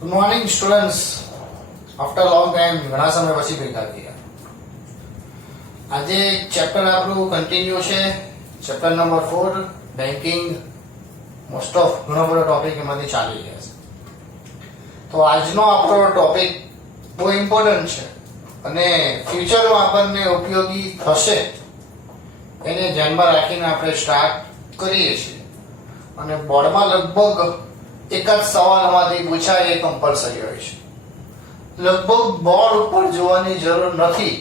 Good morning students. After long time ઘણા સમય પછી ભેગા થયા. આજે ચેપ્ટર આપણું કન્ટિન્યુ છે, chapter number 4 banking. Most of ઘણો બધો ટોપિક એમાંથી ચાલી ગયા છે. તો આજનો આપણો ટોપિક બહુ ઇમ્પોર્ટન્ટ છે અને ફ્યુચરમાં આપણને ઉપયોગી થશે એને ધ્યાનમાં રાખીને આપણે સ્ટાર્ટ કરીએ છીએ. અને બોર્ડમાં લગભગ એક જ સવાલમાંથી પૂછાય એ કમ્પલસરી હોય છે. લગભગ બોર્ડ ઉપર જોવાની જરૂર નથી.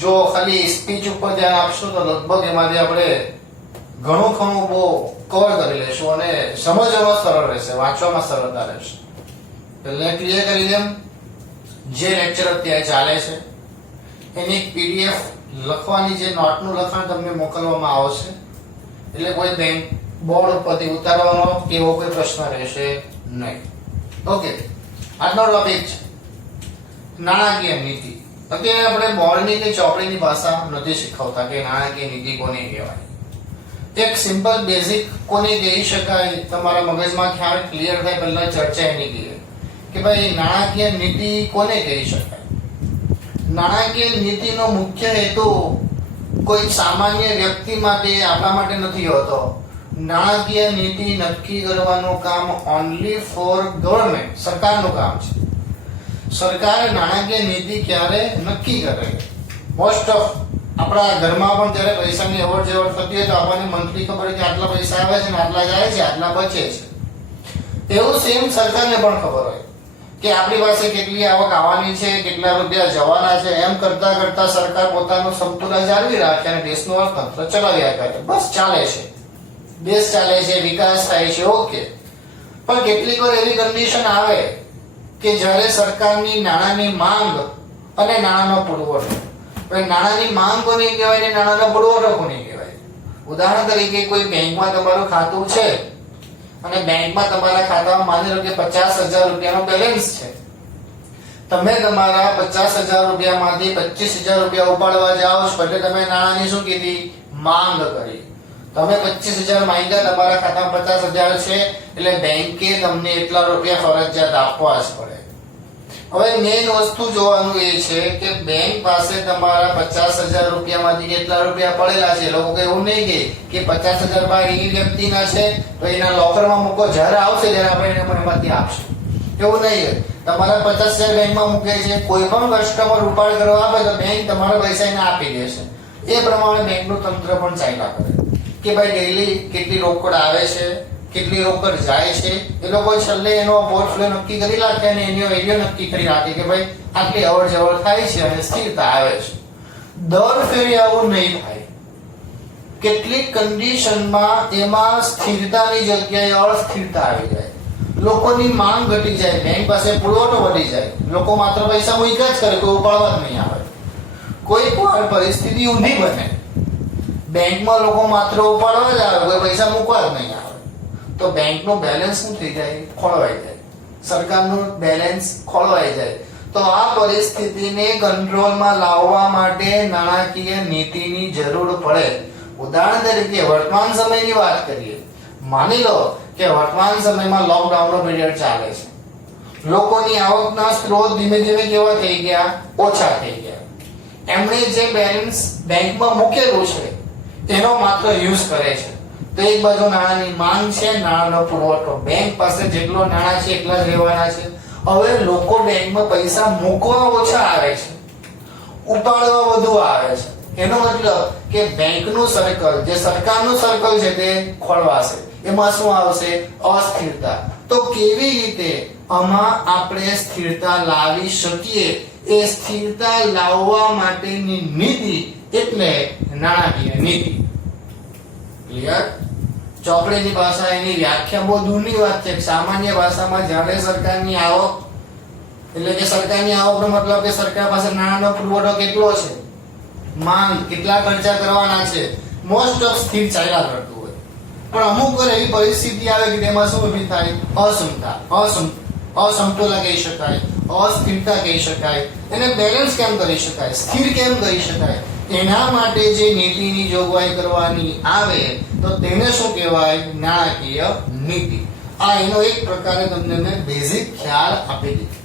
જો ખાલી સ્પીચ ઉપર ધ્યાન આપશો તો લગભગ એમાંથી આપણે ઘણું બહુ કવર કરી લેશું અને સમજવામાં સરળ રહેશે, વાંચવામાં સરળતા રહેશે. એટલે ક્લિયર કરી દેમ. જે લેક્ચર અત્યારે ચાલે છે એની પીડીએફ લખવાની, જે નોટનું લખાણ તમને મોકલવામાં આવશે. એટલે કોઈ બેંક બોર્ડ ઉપરથી ઉતારવાનો કે એવો કોઈ પ્રશ્ન રહેશે નહીં. ઓકે, આજનો ટોપિક છે નાણાકીય નીતિ. અત્યારે આપણે બોર્ડની કે ચોપડીની ભાષા નથી શીખવતા કે નાણાકીય નીતિ કોને કહેવાય. એક સિમ્પલ બેઝિક કોને કહી શકાય, તમારા મગજમાં ખ્યાલ ક્લિયર થાય પહેલા ચર્ચા એની ક્લિયર કે ભાઈ નાણાકીય નીતિ કોને કહી શકાય. નાણાકીય નીતિનો મુખ્ય હેતુ કોઈ સામાન્ય વ્યક્તિ માટે, આપણા માટે નથી હોતો. નાણાકીય નીતિ નક્કી કરવાનું કામ ઓનલી ફોર ગવર્નમેન્ટ, સરકારનું કામ છે. સરકાર નાણાકીય નીતિ ક્યારે નક્કી કરે? મોસ્ટ ઓફ આપણા ઘરમાં પણ જ્યારે પૈસાની અવર જવર થતી હોય તો આપણને મંથલી ખબર કે આટલા પૈસા આવે છે ને આટલા જાય છે, આટલા બચે છે. એવું સેમ સરકારને પણ ખબર હોય કે આપણી પાસે કેટલી આવક આવવાની છે, કેટલા રૂપિયા જવાના છે. એમ કરતા કરતા સરકાર પોતાનું સંતુલન જાળવી રાખે અને દેશનું અર્થતંત્ર ચલાવ્યા કરે. બસ ચાલે છે, દેશ ચાલે છે, વિકાસ થાય છે. ઓકે, પણ કેટલીક વાર એવી કન્ડિશન આવે કે જ્યારે સરકારની નાણાંની માંગ અને નાણાંનો પુરવઠો, નાણાંની માંગ કોને કહેવાય ને નાણાંનો પુરવઠો કોને કહેવાય. ઉદાહરણ તરીકે કોઈ બેંકમાં તમારું ખાતું છે અને બેંકમાં તમારા ખાતામાં માની લો કે 50,000 રૂપિયાનો બેલેન્સ છે. તમે તમારા 50,000 રૂપિયામાંથી 25,000 રૂપિયા ઉપાડવા જાઓ છો એટલે તમે નાણાંની શું કીધી? માંગ કરી. તમે 25,000 માંગ્યા, તમારા ખાતામાં 50,000 છે એટલે બેંકે તમને એટલા રૂપિયા ફરજિયાત આપવા જ પડે. હવે મેઇન વસ્તુ જોવાનું એ છે કે બેંક પાસે તમારા 50,000 રૂપિયામાંથી કેટલા રૂપિયા પડેલા છે. લોકો એવું નહીં કે 50,000 બહાર એ વ્યક્તિના છે તો એના લોકરમાં મૂકો, જ્યારે આવશે ત્યારે આપણે એને એમાંથી આપશું. એવું નહીં. તમારા 50,000 બેંકમાં મૂકે છે, કોઈ પણ કસ્ટમર ઉપાડ કરવા આપે તો બેંક તમારા પૈસા એને આપી દેશે. એ પ્રમાણે બેંકનું તંત્ર પણ ચાલ્યા કરે કે ભાઈ ડેઈલી કેટલી રોકડ આવે છે, કેટલી રોકડ જાય છે. એ લોકો છેલ્લે એનો પોર્ટફોલિયો નક્કી કરી રાખે અને એનો એરિયો નક્કી કરી રાખે કે ભાઈ આટલી અવર જવર થાય છે અને સ્થિરતા આવે છે. દર ફેરે આવું નહીં થાય. કેટલીક કન્ડિશનમાં એમાં સ્થિરતાની જગ્યાએ અસ્થિરતા આવી જાય. લોકોની માંગ ઘટી જાય, બેંક પાસે પુરવઠો વધી જાય. લોકો માત્ર પૈસા મૂક્યા જ કરે, કોઈ ઉપાડવા જ નહીં આવે. કોઈ પણ પરિસ્થિતિ ઊંધી બને, બેંકમાં લોકો માત્ર ઉપાડવા જ આવે, કોઈ પૈસા મૂકવા જ નહીં આવે, તો બેંકનું બેલેન્સ શું થઈ જાય? ખોળવાઈ જાય. સરકારનું બેલેન્સ ખોળવાઈ જાય. તો આ પરિસ્થિતિને કંટ્રોલમાં લાવવા માટે નાણાકીય નીતિની જરૂર પડે. ઉદાહરણ તરીકે વર્તમાન સમયની વાત કરીએ. માની લો કે વર્તમાન સમયમાં લોકડાઉનનો પીરિયડ ચાલે છે. લોકોની આવકના સ્ત્રોત ધીમે ધીમે કેવા થઈ ગયા? ઓછા થઈ ગયા. એમણે જે બેલેન્સ બેંકમાં મૂકેલું છે તેનો માત્ર યુઝ કરે છે. તો એક બાજુ નાણાંની માંગ છે, નાણાંનો પુરવઠો. બેંક પાસે જેટલો નાણાં છે એટલા જ રહેવાના છે. હવે લોકો બેંકમાં પૈસા મૂકવા ઓછા આવે છે, ઉપાડવા વધુ આવે છે. એનો મતલબ કે બેંકનું સર્કલ, જે સરકારનું સર્કલ છે તે ખોળવાશે. એમાં શું આવશે? અસ્થિરતા. તો કેવી રીતે આમાં આપણે સ્થિરતા લાવી શકીએ? એ સ્થિરતા લાવવા માટેની નીતિ એટલે નાણાકીય નીતિ. ક્લિયર? ચોપડીની ભાષા, એની વ્યાખ્યા બહુ દૂરની વાત છે. સામાન્ય ભાષામાં જ્યારે સરકારની આવક એટલે કે સરકારની આવકનો મતલબ કે સરકાર પાસે નાણાંનો પુરવઠો કેટલો છે, માંગ કેટલા ખર્ચા કરવાના છે, મોસ્ટ ઓફ સ્થિર ચાલ્યા કરતું હોય. પણ અમુક વાર એવી પરિસ્થિતિ આવે કે તેમાં શું ઊભી થાય? અસમતુલા કહી શકાય, અસ્થિરતા કહી શકાય. એને બેલેન્સ કેમ કરી શકાય? સ્થિર કેમ કરી શકાય? એના માટે જે નીતિની જોગવાઈ કરવાની આવે તો તેને શું કહેવાય? નાણાકીય નીતિ. આ એનો એક પ્રકારે તમને મેં બેઝિક ખ્યાલ આપી દીધો.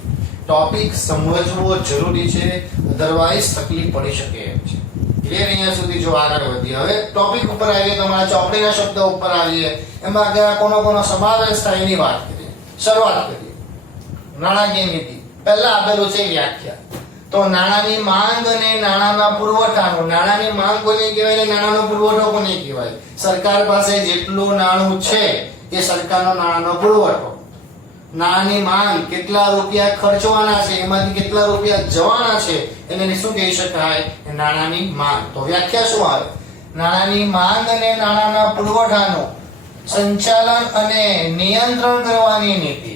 ટોપિક સમજવો જરૂરી છે, અધરવાઇઝ તકલીફ પડી શકે એમ છે. ક્લિયર? અહીંયા સુધી જો આગળ વધીએ, હવે ટોપિક ઉપર આવીએ, તમારા ચોપડીના શબ્દ ઉપર આવીએ. એમાં કયા કોનો સમાવેશ થાય એની વાત કરીએ. શરૂઆત કરીએ. નાણાકીય નીતિ. પહેલા આપેલું છે વ્યાખ્યા. તો નાણાંની માંગ અને નાણાંના પુરવઠાનો. નાણાંની માંગ કોને કહેવાય અને નાણાંનો પુરવઠો કોને કહેવાય? સરકાર પાસે જેટલું નાણું છે એ સરકારનો નાણાંનો પુરવઠો. નાણાંની માંગ, કેટલા રૂપિયા ખર્ચવાના છે, એમાંથી કેટલા રૂપિયા જવાના છે, એને શું કહી શકાય? નાણાંની માંગ. તો વ્યાખ્યા શું આવે? નાણાંની માંગ અને નાણાંના પુરવઠાનો સંચાલન અને નિયંત્રણ કરવાની નીતિ.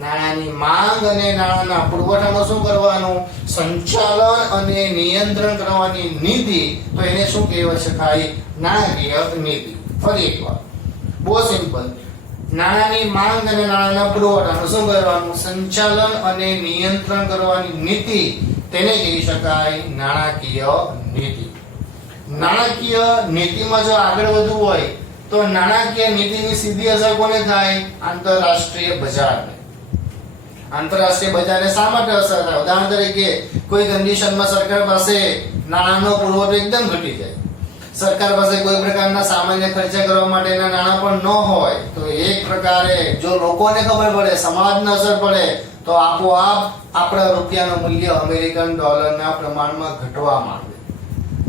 નાણાંની માંગ અને નાણાંના પુરવઠાનો શું કરવાનું? સંચાલન અને નિયંત્રણ કરવાની નીતિ. તો એને શું કહેવાય શકાય? નાણાકીય નીતિ. ફરી એકવાર, બહુ સિમ્પલ. નાણાંની માંગ અને નાણાંના પુરવઠાનું શું કરવાનું? સંચાલન અને નિયંત્રણ કરવાની નીતિ. તેને કહી શકાય નાણાકીય નીતિ. નાણાકીય નીતિમાં જો આગળ વધવું હોય તો નાણાકીય નીતિની સીધી અસર કોને થાય? આંતરરાષ્ટ્રીય બજારને. આંતરરાષ્ટ્રીય બજારને શા માટે અસર થાય? ઉદાહરણ તરીકે કોઈ કન્ડિશનમાં સરકાર પાસે નાણાંનો પુરવઠો એકદમ ઘટી જાય, સરકાર પાસે કોઈ પ્રકારના સામાન્ય ખર્ચા કરવા માટેના નાણાં પણ ન હોય, તો એક પ્રકારે જો લોકોને ખબર પડે, સમાજને અસર પડે, તો આપોઆપ આપણા રૂપિયાનું મૂલ્ય અમેરિકન ડોલરના પ્રમાણમાં ઘટવા માંડે.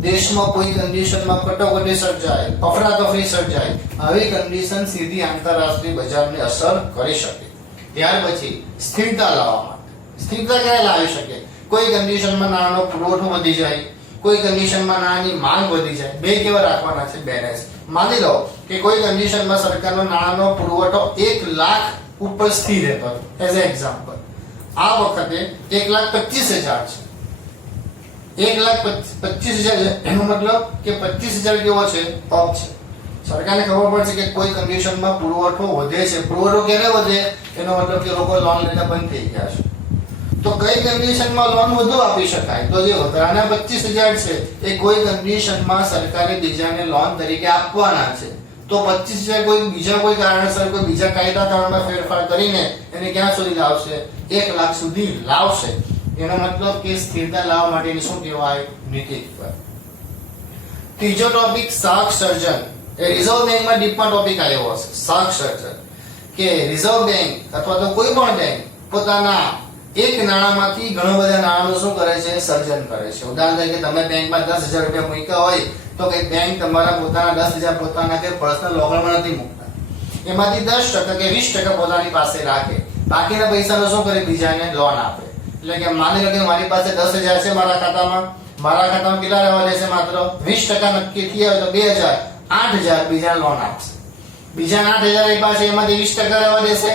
દેશમાં કોઈ કન્ડિશનમાં કટોકટી સર્જાય, અફરાતફરી સર્જાય, આવી કન્ડિશન સીધી આંતરરાષ્ટ્રીય બજારને અસર કરી શકે. ત્યાર પછી સ્થિરતા લાવવા માટે. સ્થિરતા ક્યારે લાવી શકે? કોઈ કન્ડિશનમાં નાણાંનો પુરવઠો વધી જાય, કોઈ કન્ડિશનમાં નાણાંની માંગ વધી જાય. બે કેવા રાખવાના છે? બેલેન્સ. માની લો કે કોઈ કન્ડિશનમાં સરકારનો નાણાંનો પુરવઠો 1 લાખ ઉપર સ્થિર રહેતો એઝ એક્ઝામ્પલ. આ વખતે 1,25,000 છે. 1,25,000 એનો મતલબ કે 25,000 કેવો છે? અપ છે. સરકારને ખબર પડશે કે કોઈ કન્ડિશનમાં પુરવઠો વધે છે. પુરવઠો ક્યારે વધે? એનો મતલબ કે લોકો લોન લેતા બંધ થઈ ગયા છે. તો કઈ કન્ડિશનમાં લોન વધુ આપી શકાય? તો જે વધારાના 25,000 છે એ કોઈ કન્ડિશનમાં સરકારે બીજાને લોન તરીકે આપવાના છે. તો 25,000 કોઈ કારણસર કોઈ બીજા કાયદા કાનૂનમાં ફેરફાર કરીને એને ક્યાં સુધી લાવશે? 1 લાખ સુધી લાવશે. એનો મતલબ કે સ્થિરતા લાવવા માટેની શું કહેવાય? નીતિ. ત્રીજો ટોપિક શાખ સર્જન. એ રિઝર્વ બેંકમાં ડીપમાં ટોપિક આવ્યો હશે. શાખ સર્જન કે રિઝર્વ બેંક અથવા તો કોઈ પણ બેંક પોતાના એક નાણાંમાંથી ઘણા બધા નાણાંનું શું કરે છે? સર્જન કરે છે. ઉદાહરણ તરીકે તમે બેંકમાં 10,000 રૂપિયા મૂક્યા હોય તો કે બેંક તમારા પોતાના 10,000 પોતાના કે પર્સનલ લોકરમાં નથી મૂકતા. એમાંથી 10% કે 20% પોતાની પાસે રાખે, બાકીના પૈસાનો શું કરે? બીજાને લોન આપે. એટલે કે માની લો કે મારી પાસે 10,000 છે મારા ખાતામાં કેટલા રહેવા દેશે? માત્ર 20% નક્કી થયા હોય તો 2,000, 8,000 બીજા લોન આપશે. બીજા 8,000 એ પાસે એમાંથી 20% રહેવા દેશે,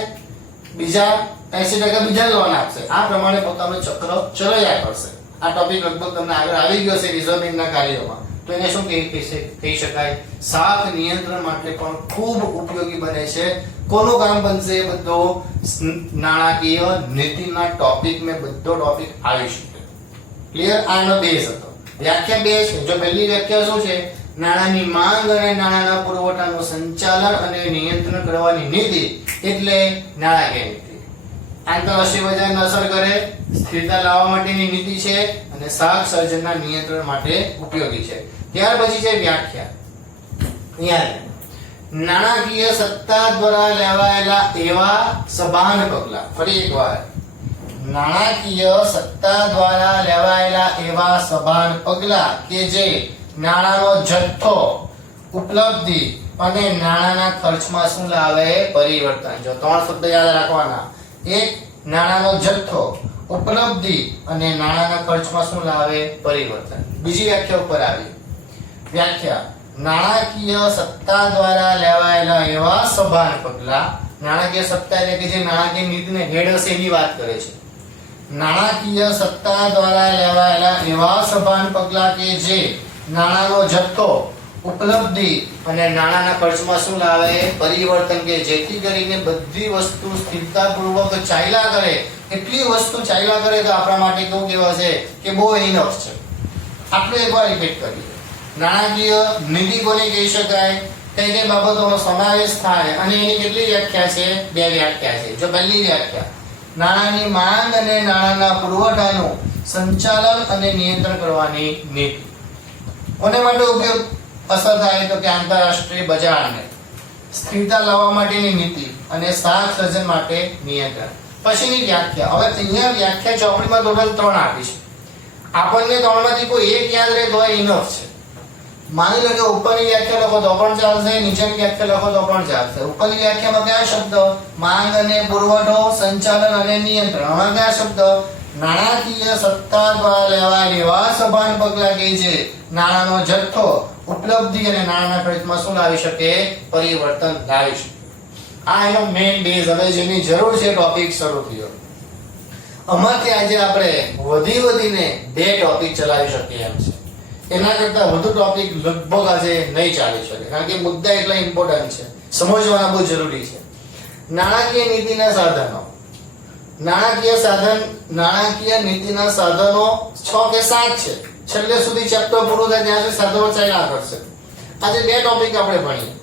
બીજા 80% બીજા લોન આપશે. આ પ્રમાણે પોતાનું ચક્ર ચલાવ્યા કરશે. આ ટોપિક લગભગ તમને આગળ આવી ગયો છે રિઝર્વ બેંકના કાર્યોમાં. તો એને શું કહી શકાય? શાખ નિયંત્રણ માટે પણ ખૂબ ઉપયોગી બને છે. કોનું કામ બનશે? એ બધો નાણાકીય નીતિના ટોપિક મેં બધો ટોપિક આવી શકે. ક્લિયર? આનો બેઝ હતો. વ્યાખ્યા બે છે. જો પહેલી વ્યાખ્યા શું છે? નાણાંની માંગ અને નાણાંના પુરવઠાનું સંચાલન અને નિયંત્રણ કરવાની નીતિ એટલે નાણાકીય નીતિ. આંતરરાષ્ટ્રીય બજારને અસર કરે, સ્થિરતા લાવવા માટેની નીતિ છે અને શાખ સર્જનના નિયંત્રણ માટે ઉપયોગી છે. ત્યાર પછી છે વ્યાખ્યા. નાણાકીય સત્તા દ્વારા લેવાયેલા એવા સભાન પગલાં. ફરી એકવાર, નાણાકીય સત્તા દ્વારા લેવાયેલા એવા સભાન પગલાં કે જે નાણાંનો જથ્થો, ઉપલબ્ધિ અને નાણાંના ખર્ચમાં શું લાવે? પરિવર્તન. જો 3 શબ્દ યાદ રાખવાના. એક, નાણાંનો જથ્થો, ઉપલબ્ધિ અને નાણાંના ખર્ચમાં શું લાવે? પરિવર્તન. બીજી વ્યાખ્યા ઉપર આવી. વ્યાખ્યા: નાણાકીય સત્તા દ્વારા લેવાયેલા એવા સભાન પગલાં. નાણાકીય સત્તા એટલે કે જે નાણાકીય નીતિને હેડ હશે એની વાત કરે છે. નાણાકીય સત્તા દ્વારા લેવાયેલા એવા સભાન પગલાં કે જે નાણાંનો જથ્થો, ઉપલબ્ધિ અને નાણાંના ખર્ચમાં શું લાવે? પરિવર્તન. કે જેથી કરીને બધી વસ્તુ સ્થિરતાપૂર્વક ચાલ્યા કરે. એટલી વસ્તુ ચાલ્યા કરે તો આપણા માટે કેવું કહેવાશે? કે બહુ ઇનફ છે. આપણે એકવાર રિપીટ કરીએ. નાણાકીય નીતિ કોને કહી શકાય? કઈ કઈ બાબતોનો સમાવેશ થાય અને એની કેટલી વ્યાખ્યા છે? બે વ્યાખ્યા છે. જો પહેલી વ્યાખ્યા, નાણાંની માંગ અને નાણાંના પુરવઠાનું સંચાલન અને નિયંત્રણ કરવાની નીતિ. કોને માટે ઉપયોગ અસર થાય? તો કે આંતરરાષ્ટ્રીય બજારને સ્થિરતા લાવવા માટેની નીતિ અને શાખ સર્જન માટે નિયંત્રણ. પછીની વ્યાખ્યા, હવે અહીંયા વ્યાખ્યા ચોપડીમાં ટોટલ 3 આપી છે. આપણને 3 માંથી કોઈ એક યાદ રહે તો ઇનફ છે. માની લો કે ઉપરની વ્યાખ્યા લખો તો પણ ચાલશે, નીચેની વ્યાખ્યા લખો તો પણ ચાલશે. ઉપરની વ્યાખ્યામાં કયા શબ્દ? માંગ અને પુરવઠો, સંચાલન અને નિયંત્રણ. આમાં કયા શબ્દ? નાણાકીય સત્તા દ્વારા લેવાયેલ એવા સભાન પગલાં કે જે નાણાંનો જથ્થો, ઉપલબ્ધિ અને નાણાંના ખર્ચમાં શું લાવી શકે? પરિવર્તન લાવી શકે. આ એનો મેઇન બેઝ. હવે જેની જરૂર છે ટોપિક શરૂ થયો. આમાંથી આજે આપણે વધીને 2 ટોપિક ચલાવી શકીએ એમ છે. એના કરતા વધુ ટોપિક લગભગ આજે નહીં ચાલી શકે, કારણ કે મુદ્દા એટલા ઇમ્પોર્ટન્ટ છે, સમજવાના બહુ જરૂરી છે. નાણાકીય નીતિના સાધનો. નાણાકીય નીતિના સાધનો 6 કે 7 છે. છેલ્લે સુધી ચેપ્ટર પૂરું થાય ત્યાં સુધી સાધનો ચાલ્યા કરશે. આજે 2 ટોપિક આપણે ભણીએ.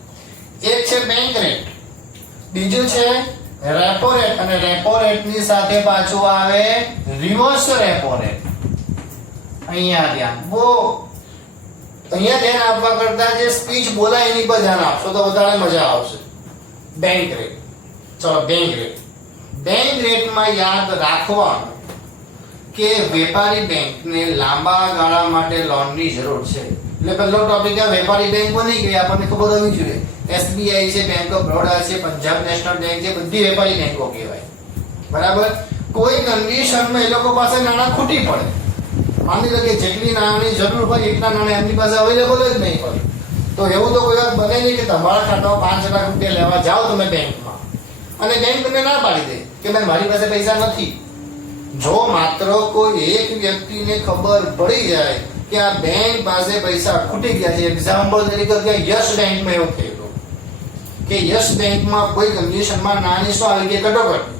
એક છે બેંક રેટ, બીજું છે રેપો રેટ, અને રેપો રેટ ની સાથે પાછું આવે રિવર્સ રેપો રેટ. અહીંયા ધ્યાન આપવા કરતા જે સ્પીચ બોલાય એની પર ધ્યાન આપશો તો વધારે મજા આવશે. Bank rate. ચલો બેંક રેટમાં યાદ રાખવાનું કે વેપારી બેંકને લાંબા ગાળા માટે લોનની જરૂર છે. એટલે પહેલો ટોપિક આ વેપારી બેંક બની ગઈ, આપણને ખબર હોવી જોઈએ. એસબીઆઈ છે, બેંક ઓફ બરોડા છે, પંજાબ નેશનલ બેંક છે, બધી વેપારી બેંકો કહેવાય. બરાબર. કોઈ કન્ડિશનમાં એ લોકો પાસે નાણાં ખૂટી પડે, માની લો કે જેટલી નાણાંની જરૂર હોય એટલા નાણાં એમની પાસે અવેલેબલ જ નહીં પડે, તો એવું તો કોઈ વાર બને નહીં કે તમારા ખાતામાં 5 લાખ રૂપિયા લેવા જાઓ તમે બેંકમાં અને બેંક તમને ના પાડી દે કે ભાઈ મારી પાસે પૈસા નથી. જો માત્ર કોઈ એક વ્યક્તિને ખબર પડી જાય કે આ બેંક પાસે પૈસા ખૂટી ગયા છે, એક્ઝામ્પલ તરીકે કે યસ બેંકમાં એવું થયું કે યસ બેંકમાં કોઈ કન્ડિશનમાં નાની શું આવી ગઈ? કટોકટી.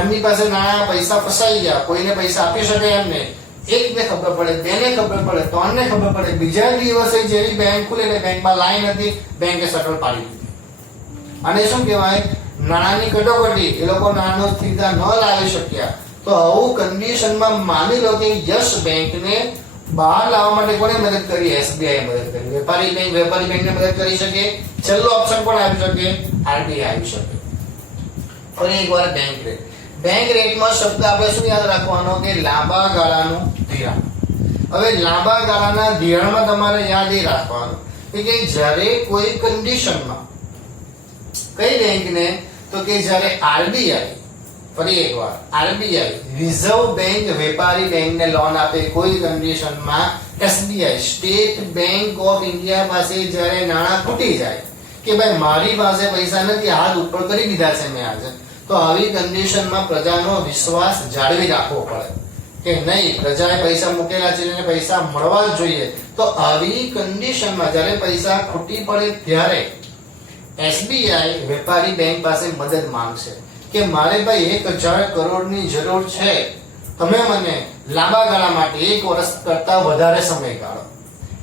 એમની પાસે નાણાં પૈસા ફસાઈ ગયા, કોઈને પૈસા આપી શકે એમ નહીં. એકને ખબર પડે, બેને ખબર પડે, ત્રણને ખબર પડે, બીજા દિવસે જેવી બેંક ખુલે એટલે બેંકમાં લાઈન હતી, બેંકે શટર પાડી દીધી. અને શું કહેવાય? નાણાંની કટોકટી. એ લોકો નાણાંનો સ્થિરતા ન લાવી શક્યા. તો આવું કન્ડિશનમાં માની લો કે યસ બેંકને બહાર લાવવા માટે કોને મદદ કરી? એસબીઆઈ મદદ કરી. વેપારી બેંકને મદદ કરી શકે. છેલ્લો ઓપ્શન પણ આવી શકે, આરબીઆઈ આવી શકે. ફરી એકવાર બેંક રેટમાં શબ્દ આપણે શું યાદ રાખવાનો કે લાંબા ગાળાનું ધિરાણ. હવે લાંબા ગાળાના ધિરાણમાં તમારે યાદ એ રાખવાનું કે જ્યારે કોઈ કન્ડિશનમાં કઈ બેંકને, તો કે જ્યારે આરબીઆઈ, ફરી એકવાર આરબીઆઈ રિઝર્વ બેંક વેપારી બેંકને લોન આપે કોઈ કન્ડિશનમાં, SBI state bank of India પાસે જ્યારે નાણાં ખૂટી જાય કે ભાઈ મારી પાસે પૈસા નથી, હાથ ઉપર કરી દીધા છે મેં આજે, તો આવી કન્ડિશનમાં પ્રજાનો વિશ્વાસ જાળવી રાખવો પડે કે નહીં, પ્રજાએ પૈસા મૂકેલા છે અને પૈસા મળવા જ જોઈએ. તો આવી કન્ડિશનમાં જ્યારે પૈસા ખૂટી પડે ત્યારે એસબીઆઈ વેપારી બેંક પાસે મદદ માંગશે કે મારે ભાઈ 1000 કરોડની જરૂર છે, તમે મને લાંબા ગાળા માટે 1 વર્ષ કરતા વધારે સમયગાળો.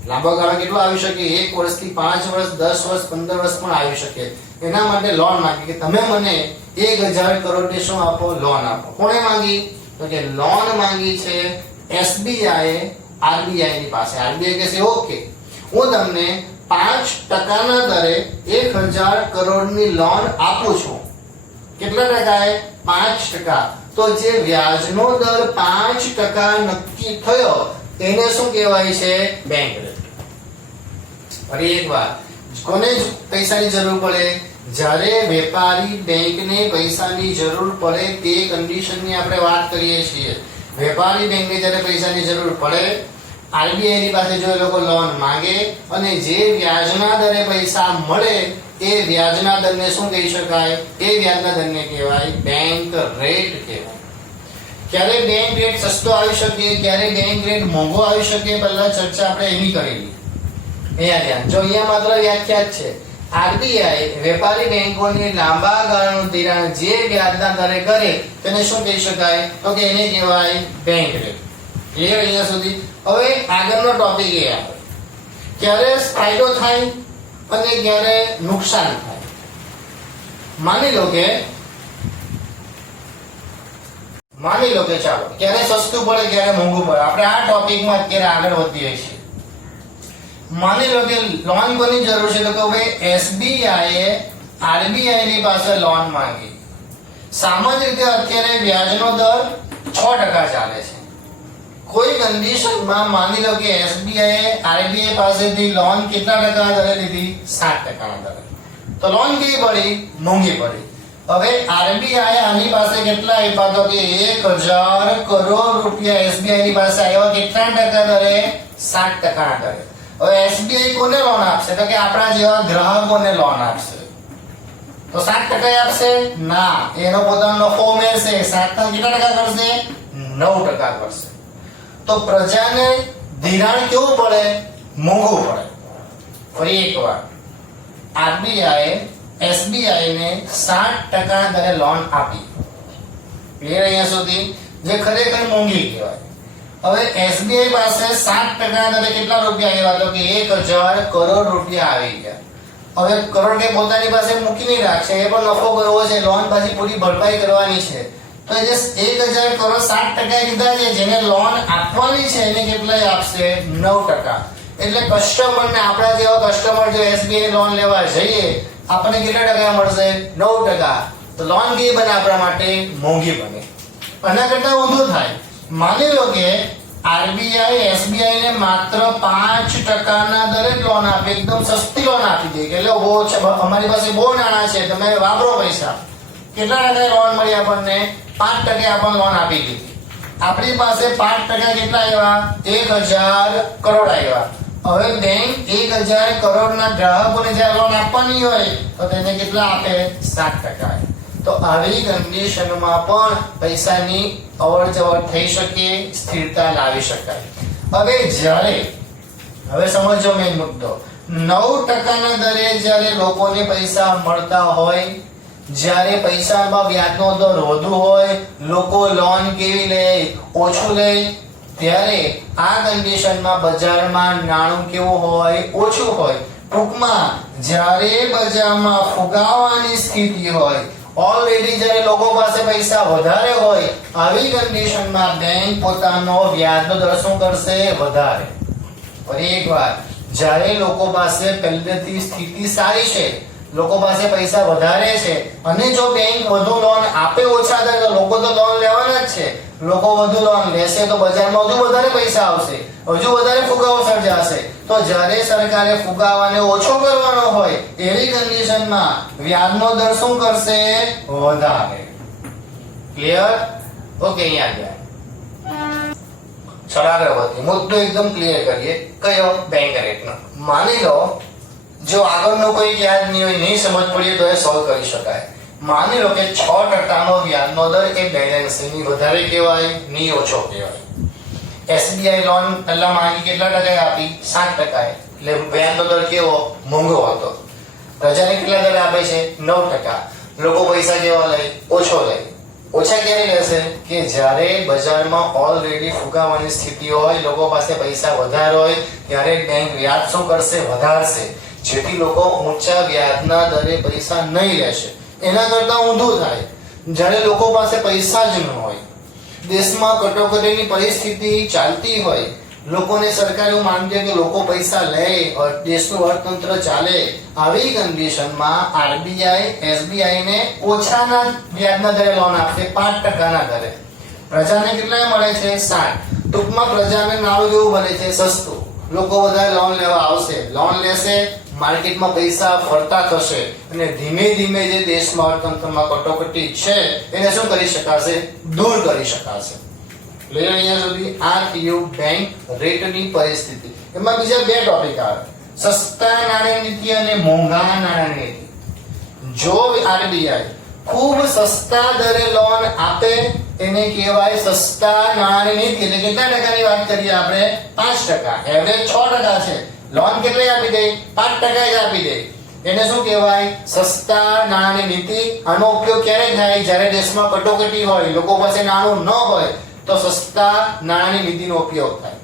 લાંબા ગાળા કેટલો આવી શકે? 1 વર્ષથી 5 વર્ષ, 10 વર્ષ, 15 વર્ષ પણ આવી શકે. એના માટે લોન માંગી કે તમે મને 1000 કરોડની શું આપો? લોન આપો. કોણે માંગી? તો કે લોન માંગી છે એસબીઆઈ આરબીઆઈ ની પાસે. આરબીઆઈ કહે છે ઓકે, હું તમને 5% દરે 1000 કરોડની લોન આપું છું. કેટલા ટકાએ? 5%. તો જે વ્યાજનો દર 5% નક્કી થયો એને શું કહેવાય છે? Bank rate. ફરી એકવાર, કોને પૈસાની જરૂર પડે? જ્યારે વેપારી બેંકને પૈસાની જરૂર પડે તે કન્ડિશનની આપણે વાત કરીએ છીએ. વેપારી બેંકને જ્યારે પૈસાની જરૂર પડે, આરબીઆઈ ની પાસે જો એ લોકો લોન માંગે અને જે વ્યાજના દરે પૈસા મળે એ વ્યાજના દરને શું કહી શકાય? એ વ્યાજના દરને કહેવાય બેંક રેટ કહેવાય. ક્યારે બેંક રેટ સસ્તો આવી શકે, ક્યારે બેંક રેટ મોંઘો આવી શકે, પહેલા ચર્ચા આપણે એની કરેલી. અહીંયા ધ્યાન જો, અહીંયા માત્ર વ્યાખ્યા જ છે. આરબીઆઈ વેપારી બેંકોની લાંબા ગાળાનું ધિરાણ જે વ્યાજના દરે કરે તેને શું કહી શકાય? તો કે એને કહેવાય બેંક રેટ. ક્લિયર અહીંયા સુધી? હવે આગળનો ટોપિક એ આવે ક્યારે ફાયદો થાય અને ક્યારે નુકસાન થાય. માની લો કે ચાલો ક્યારે સસ્તું પડે ક્યારે મોંઘું પડે. આપણે આ ટોપિકમાં અત્યારે આગળ વધીએ છીએ. માની લો કે લોન કોની જરૂર છે, તો કે ભાઈ એસબીઆઈ આરબીઆઈ ની પાસે લોન માંગી. સામાન્ય રીતે અત્યારે વ્યાજનો દર 6% ચાલે છે. કોઈ કન્ડિશનમાં માની લો કે એસબીઆઈ આરબીઆઈ પાસેથી લોન કેટલા ટકા દરે લીધી? 7% ના દરે. તો લોન કેવી પડી? મોંઘી પડી. હવે આરબીઆઈ આની પાસે કેટલા આપ્યા? તો કે 1000 કરોડ રૂપિયા એસબીઆઈ ની પાસે આવ્યા. કેટલા ટકા દરે? 7% ના દરે. હવે એસબીઆઈ કોને લોન આપશે? તો કે આપણા જેવા ગ્રાહકોને લોન આપશે. તો 7% આપશે? ના, એનો પોતાનો નફો ઉમેરશે. 7 કેટલા ટકા કરશે? 9% કરશે. તો પ્રજાને ધિરાણ કેવું પડે? મોંઘું પડે. ફરી એકવાર, આરબીઆઈ એસબીઆઈ ને 7% દરે લોન આપી. ક્લિયર અહીંયા સુધી? જે ખરેખર મોંઘી કહેવાય. હવે એસબીઆઈ પાસે 7% દરે કેટલા રૂપિયા આવ્યા? તો કે 1000 કરોડ રૂપિયા આવી ગયા. હવે કરોડ કે પોતાની પાસે મૂકી નહીં રાખશે, એ પણ નફો કરવો છે, લોન પાછી પૂરી ભરપાઈ કરવાની છે. તો એ જે 1000 કરોડ 7% લીધા છે, જેને લોન આપવાની છે એને કેટલા આપશે? 9%. એટલે કસ્ટમરને, આપણા જેવા કસ્ટમર જો એસબીઆઈ લોન લેવા જઈએ, આપણને કેટલા ટકા મળશે? 9%. તો લોન કેવી બને? આપણા માટે મોંઘી બને. આના કરતા ઊંધું થાય. માની લો કે આરબીઆઈ એસબીઆઈ ને માત્ર 5% ના દરે લોન આપે, એકદમ સસ્તી લોન આપી દે કે એટલે અમારી પાસે બહુ નાણાં છે, તમે વાપરો પૈસા. કેટલા ટકા લોન મળી આપણને? 5% આપણને લોન આપી દીધી. આપણી પાસે 5% કેટલા આવ્યા? 1000 કરોડ આવ્યા. હવે બેંક 1000 કરોડના ગ્રાહકોને જ્યારે લોન આપવાની હોય તો તેને કેટલા આપે? 7%. તો આવી કન્ડિશનમાં પણ પૈસાની અવરજવર થઈ શકે, સ્થિરતા લાવી શકાય. હવે સમજો મેઇન મુદ્દો. 9% ના દરે જ્યારે લોકોને પૈસા મળતા હોય, જ્યારે પૈસામાં વ્યાજનો દર વધુ હોય, લોકો લોન કેવી લે? ઓછું લે. ત્યારે આ કન્ડિશનમાં બજારમાં નાણું કેવું હોય? ઓછું હોય. ટૂંકમાં જ્યારે બજારમાં ફુગાવાની સ્થિતિ હોય, ઓલરેડી જ્યારે લોકો પાસે પૈસા વધારે હોય, આવી કન્ડિશનમાં બેંક પોતાનો વ્યાજનો દર શું કરશે? વધારે. ફરી એકવાર, જ્યારે લોકો પાસે પહેલેથી સ્થિતિ સારી છે, લોકો પાસે પૈસા વધારે છે, અને જો બેંક વધુ લોન આપે ઓછા દરે, તો લોકો તો લોન લેવાના જ છે. લોકો વધુ લોન લેશે તો બજારમાં વધુ વધારે પૈસા આવશે, હજુ વધારે ફુગાવો સર્જાશે. તો જ્યારે સરકારે ફુગાવાને ઓછો કરવાનો હોય, એવી કન્ડિશનમાં વ્યાજનો દર શું કરશે? વધારે. ક્લિયર? ઓકે, અહીંયા ગયા. ચડાગરવતી મુદ્દો એકદમ ક્લિયર કરીએ. કયો? બેંક રેટનો. માની લો જો આગળનો કોઈ યાદ નહીં હોય, નહીં સમજ પડીએ તો એ સોલ્વ કરી શકાય. માની લો કે 6% નો વ્યાજનો દર એ બેલેન્સ ની વધારે કહેવાય, ની ઓછો કહેવાય. એસબીઆઈ લોન પહેલા માંગી કેટલા ટકા આપી? 7%. એટલે વ્યાજનો દર કેવો? મોંઘો હતો. પ્રજાને કેટલા દરે આપે છે? 9%. લોકો પૈસા કેવા લે? ઓછો લે. ઓછા ક્યારે લેશે? કે જ્યારે બજારમાં ઓલરેડી ફુગાવાની સ્થિતિ હોય, લોકો પાસે પૈસા વધારે હોય, ત્યારે બેંક વ્યાજ શું કરશે? વધારશે, જેથી લોકો ઊંચા વ્યાજના દરે પૈસા નહીં લેશે. એના કરતા ઊંધું થાય. જ્યારે લોકો પાસે પૈસા જ ન હોય, દેશમાં કટોકટીની પરિસ્થિતિ ચાલતી હોય, લોકોને સરકાર એવું માનતી કે લોકો પૈસા લે, દેશનું અર્થતંત્ર ચાલે, આવી કન્ડિશનમાં આરબીઆઈ એસબીઆઈ ને ઓછાના વ્યાજના દરે લોન આપશે, 5% ના દરે. પ્રજાને કેટલા મળે છે? 7. ટૂંકમાં પ્રજાને નાણું કેવું બને છે? સસ્તું. લોકો બધા લોન લેવા આવશે, લોન લેશે, માર્કેટમાં પૈસા ફરતા થશે, અને ધીમે ધીમે જે દેશમાં અર્થતંત્રમાં કટોકટી છે એને શું કરી શકાશે? દૂર કરી શકાશે. ક્લિયર અહીંયા સુધી? આ થયું બેંક રેટની પરિસ્થિતિ. એમાં બીજા બે ટોપિક આવે, સસ્તા નાણાં નીતિ અને મોંઘા નાણાં નીતિ. જો આરબીઆઈ ખૂબ સસ્તા દરે લોન આપે એને કહેવાય સસ્તા નાણાં નીતિ. એટલે કેટલા ટકાની વાત કરીએ આપણે? 5%. એવરેજ 6% છે. લોન કેટલી આપી દે? 5% જ આપી દે. એને શું કહેવાય? સસ્તા નાણાંની નીતિ. આનો ઉપયોગ ક્યારે થાય? જ્યારે દેશમાં કટોકટી હોય, લોકો પાસે નાણું ન હોય, તો સસ્તા નાણાંની નીતિનો ઉપયોગ થાય.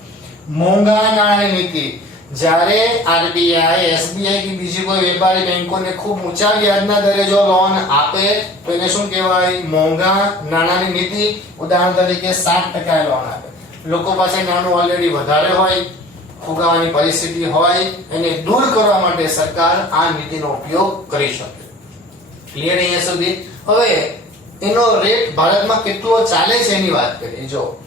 મોંઘા નાણાંની નીતિ, જ્યારે આરબીઆઈ, એસબીઆઈ કે બીજી કોઈ વેપારી બેંકોને ખૂબ ઊંચા વ્યાજના દરે જો લોન આપે તો એને શું કહેવાય? મોંઘા નાણાંની નીતિ. ઉદાહરણ તરીકે 7% લોન આપે. લોકો પાસે નાણું ઓલરેડી વધારે હોય, ફુગાવાની પરિસ્થિતિ હોય, એને દૂર કરવા માટે સરકાર આ નીતિનો ઉપયોગ કરી શકે. ક્લિયર અહીંયા સુધી? હવે એનો રેટ ભારતમાં કેટલો ચાલે છે એની વાત કરીએ. જો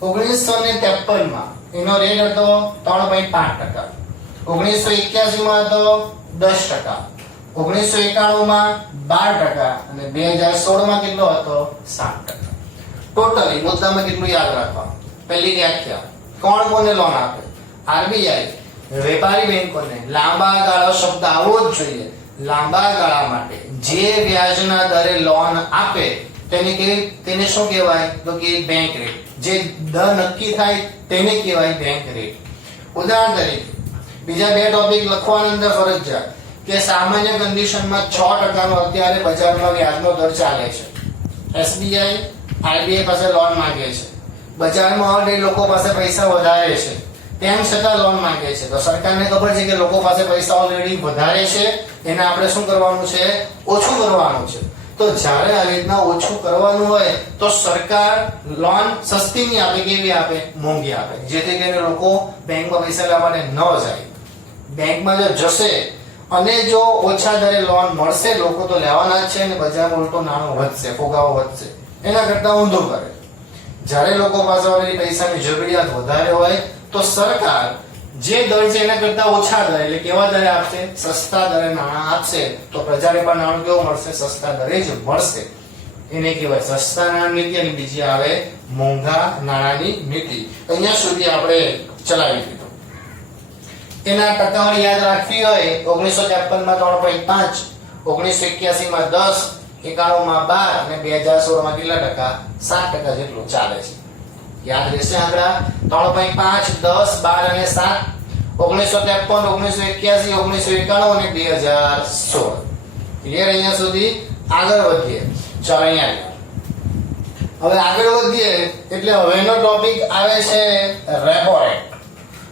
1953 માં એનો રેટ હતો 3.5%, 1981 માં હતો 10%, 1991 માં 12% અને 2016 માં કેટલો હતો? 7%. ટોટલી મુદ્દામાં કેટલું યાદ રાખવાનું? પહેલી વ્યાખ્યા, કોણ કોને લોન આપે? આરબીઆઈ વેપારી બેંકોને. લાંબા ગાળો શબ્દ આવવો જ જોઈએ. લાંબા ગાળા માટે જે વ્યાજના દરે લોન આપે તેને શું કહેવાય? તો કે બેંક રેટ. જે દર નક્કી થાય તેને કહેવાય બેંક રેટ. ઉદાહરણ તરીકે બીજા બે ટોપિક લખવાના અંદર ફરજિયાત કે સામાન્ય કન્ડિશનમાં 6% નો અત્યારે બજારમાં વ્યાજનો દર ચાલે છે. એસબીઆઈ આરબીઆઈ પાસે લોન માંગે છે. બજારમાં ઓલરેડી લોકો પાસે પૈસા વધારે છે, તેમ છતાં લોન માંગે છે. તો સરકારને ખબર છે કે લોકો પાસે પૈસા ઓલરેડી વધારે છે, એને આપણે શું કરવાનું છે? ઓછું કરવાનું છે. તો જ્યારે આવી રીતના ઓછું કરવાનું હોય તો સરકાર લોન સસ્તી નહીં આપે, કેવી આપે? મોંઘી આપે, જેથી કરીને લોકો બેંકમાં પૈસા લેવા માટે ન જાય. બેંકમાં જો જશે અને જો ઓછા દરે લોન મળશે, લોકો તો લેવાના જ છે અને બજારમાં ઉલટો નાણું વધશે, ફુગાવો વધશે. એના કરતા ઊંધું કરે. જ્યારે લોકો પાસે ઓલરેડી પૈસાની જરૂરિયાત વધારે હોય તો સરકાર જે દર છે એના કરતા ઓછા દરે, એટલે કેવા દરે આપશે? સસ્તા દરે નાણાં આપશે. તો પ્રજાને પણ નાણું કેવું મળશે? સસ્તા દરે જ મળશે. એને કહેવાય સસ્તા નાણાં નીતિ. અને બીજી આવે મોંઘા નાણાંની નીતિ. અહીંયા સુધી આપણે ચલાવી દીધું. એના ટકાવારી યાદ રાખવી હોય 1953 માં 3.5, 1981 માં 10, 91 માં 12 અને 2016 માં કેટલા ટકા? 7% જેટલું ચાલે છે. યાદ રહેશે આંકડા? 3.5, 10, 12 અને 7, 1953, 1981, 1991 અને 2016. ક્લિયર અહીંયા સુધી? આગળ વધીએ. ચાલો અહીંયા હવે આગળ વધીએ એટલે હવેનો ટોપિક આવે છે રેપો રેટ.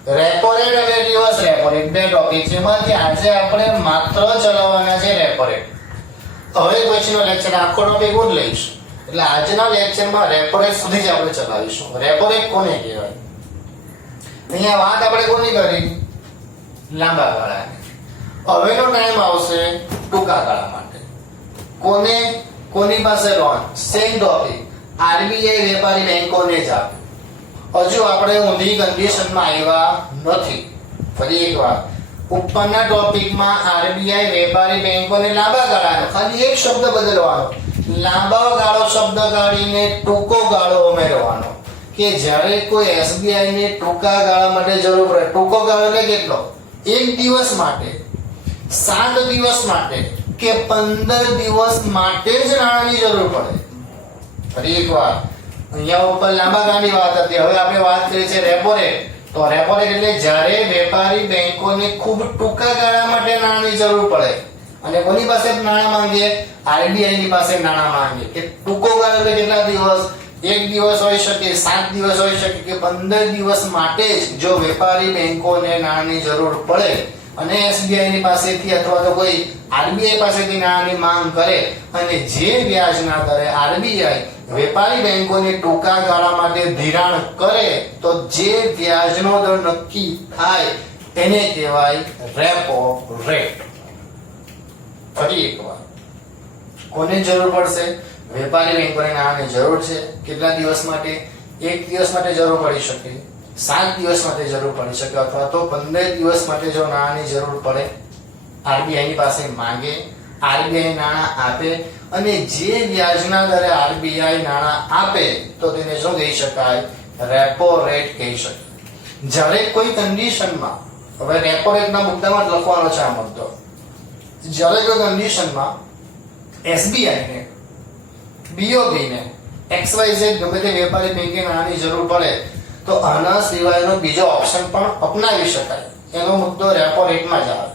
રેપો રેટ અને રિવર્સ રેપો રેટ, બે ટોપિક છે. એમાંથી આજે આપણે માત્ર ચલાવવાના છે રેપો રેટ. હવે પછીનો લેક્ચર આખો ટોપિક હું જ લઈશ. એટલે આજના લેક્ચરમાં રેપો રેટ સુધી જ આપણે ચલાવીશું. રેપો રેટ કોને કહેવાય? અહીંયા વાત આપણે કોની કરી? લાંબા ગાળાની. હવેનો ટાઈમ આવશે ટૂંકા ગાળા માટે. કોની પાસે લોન? Same topic. આરબીઆઈ વેપારી બેંકોને જ આપે. હજુ આપણે ઊંધી કન્ડિશનમાં આવ્યા નથી. ફરી એકવાર, ઉપરના ટોપિકમાં આરબીઆઈ વેપારી બેંકોને લાંબા ગાળાનો, ખાલી એક શબ્દ બદલવાનો. લાંબા ગાળો શબ્દ કાઢીને ટૂંકો ગાળો ઉમેરવાનો. કે જ્યારે કોઈ એસબીઆઈ ને ટૂંકા ગાળા માટે જરૂર પડે, ટૂંકો ગાળો એટલે કેટલો? 1 દિવસ માટે, 7 દિવસ માટે કે 15 દિવસ માટે જ નાણાંની જરૂર પડે. ફરી એકવાર, અહીંયા ઉપર લાંબા ગાળાની વાત હતી. હવે આપણે વાત કરીએ છીએ રેપો રેટ. તો રેપો રેટ એટલે જ્યારે વેપારી બેંકોને ખૂબ ટૂંકા ગાળા માટે નાણાંની જરૂર પડે અને કોની પાસે નાણાં માંગે? આરબીઆઈ ની પાસે નાણાં માંગે. કે ટૂંકો ગાળો એટલે કેટલા દિવસ? 1 દિવસ હોઈ શકે, 7 દિવસ હોઈ શકે કે 15 દિવસ માટે જ જો વેપારી બેંકોને નાણાંની જરૂર પડે અને એસબીઆઈ ની પાસેથી અથવા તો કોઈ આરબીઆઈ પાસેથી નાણાંની માંગ કરે અને જે વ્યાજના દરે આરબીઆઈ વેપારી બેંકોને ટૂંકા ગાળા માટે ધિરાણ કરે તો જે વ્યાજનો દર નક્કી થાય તેને કહેવાય રેપો રેટ. ફરી એકવાર, કોને જરૂર પડશે? વેપારી બેંકોને નાણાંની જરૂર છે. કેટલા દિવસ માટે? 1 દિવસ માટે જરૂર પડી શકે, 7 દિવસ માટે જરૂર પડી શકે અથવા તો 15 દિવસ માટે જો નાણાંની જરૂર પડે, આરબીઆઈ ની પાસે માંગે, આરબીઆઈ નાણાં આપે અને જે વ્યાજના દરે આરબીઆઈ નાણાં આપે તો તેને શું કહી શકાય? રેપો રેટ કહી શકાય. જ્યારે કોઈ કન્ડિશનમાં, હવે રેપો રેટના મુદ્દામાં જ લખવાનો છે આ મુદ્દો. જ્યારે કોઈ કન્ડિશનમાં એસબીઆઈ ને, બીઓબી ને, XYZ ગમે તે વેપારી બેંકે નાણાંની જરૂર પડે તો આના સિવાયનો બીજો ઓપ્શન પણ અપનાવી શકાય. એનો મુદ્દો રેપો રેટમાં જ આવે.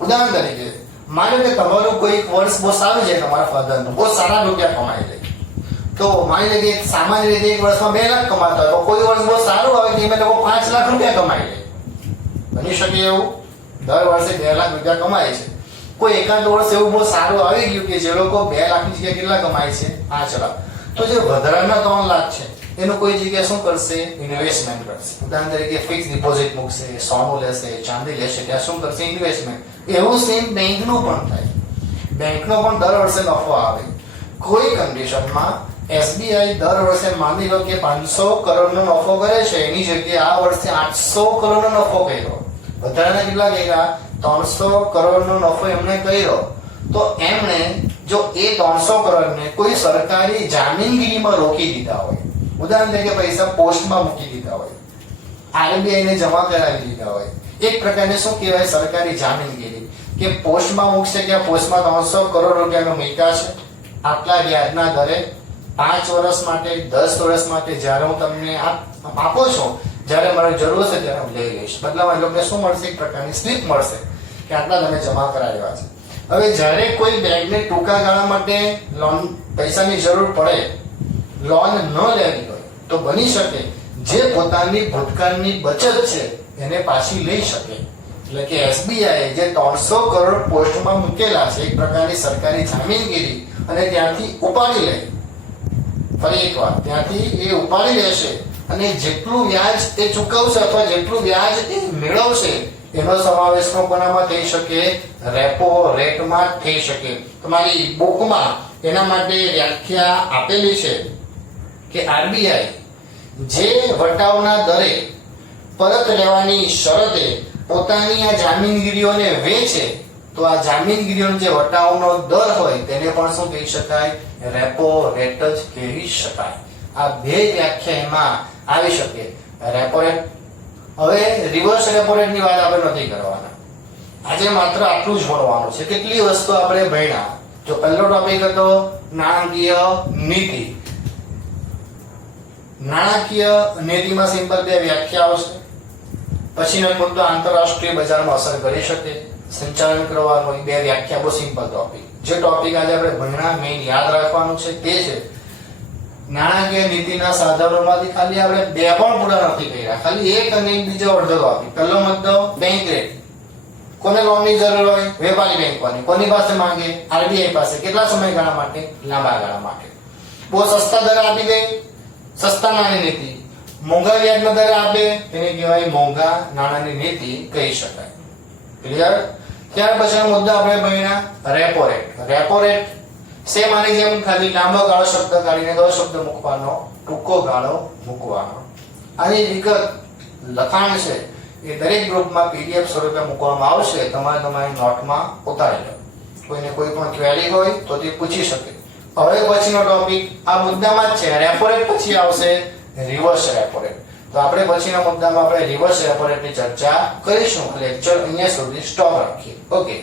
ઉદાહરણ તરીકે માનો કે તમારું કોઈ વર્ષ બહુ સારું છે, તમારા ફાધરનું બહુ સારા રૂપિયા કમાઈ લે, તો માની લે કે સામાન્ય રીતે એક વર્ષમાં 2 લાખ કમાતા હોય, તો કોઈ વર્ષ બહુ સારું આવે કે એમાં લોકો 5 લાખ રૂપિયા કમાઈ લે. બની શકે એવું? દર વર્ષે 2 લાખ રૂપિયા કમાય છે. કોઈ એકાદ વર્ષ એવું બહુ સારું આવી ગયું કે જે લોકો 2 લાખની જગ્યાએ કેટલા કમાય છે? 5 લાખ. તો જે વધારાના 3 લાખ છે એનું કોઈ જગ્યાએ શું કરશે? ઇન્વેસ્ટમેન્ટ કરશે. ઉદાહરણ તરીકે ફિક્સ ડિપોઝિટ મૂકશે, સોનું લેશે, ચાંદી લેશે, ત્યાં શું કરશે? ઇન્વેસ્ટમેન્ટ. એવું સેમ બેંકનું પણ થાય. બેંકનો પણ દર વર્ષે નફો આવે. કોઈ કન્ડિશનમાં એસબીઆઈ દર વર્ષે માની લો કે 500 કરોડનો નફો કરે છે, એની જગ્યાએ આ વર્ષે 800 કરોડનો નફો કર્યો. વધારાના કેટલા કર્યા? 300 કરોડનો નફો એમણે કર્યો. તો એમણે જો એ 300 કરોડને કોઈ સરકારી જામીનગીરીમાં રોકી દીધા હોય, ઉદાહરણ તરીકે પૈસા પોસ્ટમાં મૂકી દીધા હોય, આરબીઆઈ ને જમા કરાવી દીધા હોય, એક પ્રકારની શું કહેવાય? સરકારી જામીનગીરી. કે પોસ્ટમાં મૂકશે કે પોસ્ટમાં 300 કરોડ રૂપિયાનો મૂક્યા છે, આટલા વ્યાજના દરે 5 વર્ષ માટે, 10 વર્ષ માટે જ્યારે હું તમને આપો છો, જ્યારે મારે જરૂર છે ત્યારે હું લઈ લઈશ. બદલામાં લોકોને શું મળશે? એક પ્રકારની સ્લીપ મળશે કે આટલા તમે જમા કરાવ્યા છે. હવે જ્યારે કોઈ બેંકને ટૂંકા ગાળા માટે પૈસાની જરૂર પડે, લોન ન લેવી હોય, તો બની શકે જે પોતાની ભૂતકાળની બચત છે એને પાછી લઈ શકે. એટલે કે એસબીઆઈ જે 300 કરોડ પોસ્ટમાં મૂકેલા છે, એક પ્રકારની સરકારી જામીનગીરી, અને ત્યાંથી ઉપાડી લે. ફરી એકવાર, ત્યાંથી એ ઉપાડી લેશે અને જેટલું વ્યાજ એ ચૂકવશે અથવા જેટલું વ્યાજ એ મેળવશે એનો સમાવેશ કોનામાં થઈ શકે? રેપો રેટમાં થઈ શકે. તમારી બુકમાં એના માટે વ્યાખ્યા આપેલી છે કે આરબીઆઈ જે વટાવના દરે પરત લેવાની શરતે પોતાની આ જામીનગીરીઓને વેચે, તો આ જામીનગીરીઓનો જે વટાવનો દર હોય તેને પણ શું કહી શકાય? રેપો રેટ જ કહી શકાય. આ બે વ્યાખ્યા એમાં આવી શકે. Repo rate. હવે રિવર્સ રેપો રેટની વાત આપણે નથી કરવાના. આજે માત્ર આટલું જ ભણવાનું છે. કેટલી વસ્તુ આપણે ભણ્યા. જો પહેલો ટોપિક હતો નાણાકીય નીતિ. નાણાકીય નીતિમાં સિમ્પલ 2 વ્યાખ્યાઓ છે. પછીનો મુદ્દો આંતરરાષ્ટ્રીય બજારમાં અસર કરી શકે, સંચાલન કરવાનું. 2 વ્યાખ્યા, બહુ સિમ્પલ ટોપિક. જે ટોપિક આજે આપણે ભણ્યા મેઇન યાદ રાખવાનું છે તે છે નાણાકીય નીતિના સાધનોમાંથી ખાલી આપણે 2 પણ પૂરા નથી કર્યા. ખાલી એક અને બીજો અડધો ટોપિક. પહેલો મુદ્દો બેંક રેટ. કોને લોનની જરૂર હોય? વેપારી બેંકોની. કોની પાસે માંગે? આરબીઆઈ પાસે. કેટલા સમયગાળા માટે? લાંબા ગાળા માટે. બહુ સસ્તા દરે આપી દે, સસ્તા નાણાંની નીતિ. મોંઘા વ્યાજના દરે આપે, તેને કહેવાય મોંઘા નાણાંની નીતિ કહી શકાય. ક્લિયર? ત્યાર પછીનો મુદ્દો આપણે ભણ્યા repo rate. Repo rate same આની જેમ, ખાલી લાંબો ગાળો શબ્દ કાઢીને 2 શબ્દ મૂકવાનો, ટૂંકો ગાળો મૂકવાનો. આની વિગત લખાણ છે એ દરેક ગ્રુપમાં પીડીએફ સ્વરૂપે મૂકવામાં આવશે. તમારે તમારી નોટમાં ઉતારી લો. કોઈને કોઈ પણ ક્વેરી હોય તો તે પૂછી શકે. હવે પછીનો ટોપિક આ મુદ્દામાં જ છે. રેપો રેટ પછી આવશે રિવર્સ રેપો રેટ. તો આપણે પછીના મુદ્દામાં આપણે રિવર્સ રેપો રેટની ચર્ચા કરીશું. લેક્ચર અહીંયા સુધી સ્ટોપ રાખીએ. ઓકે.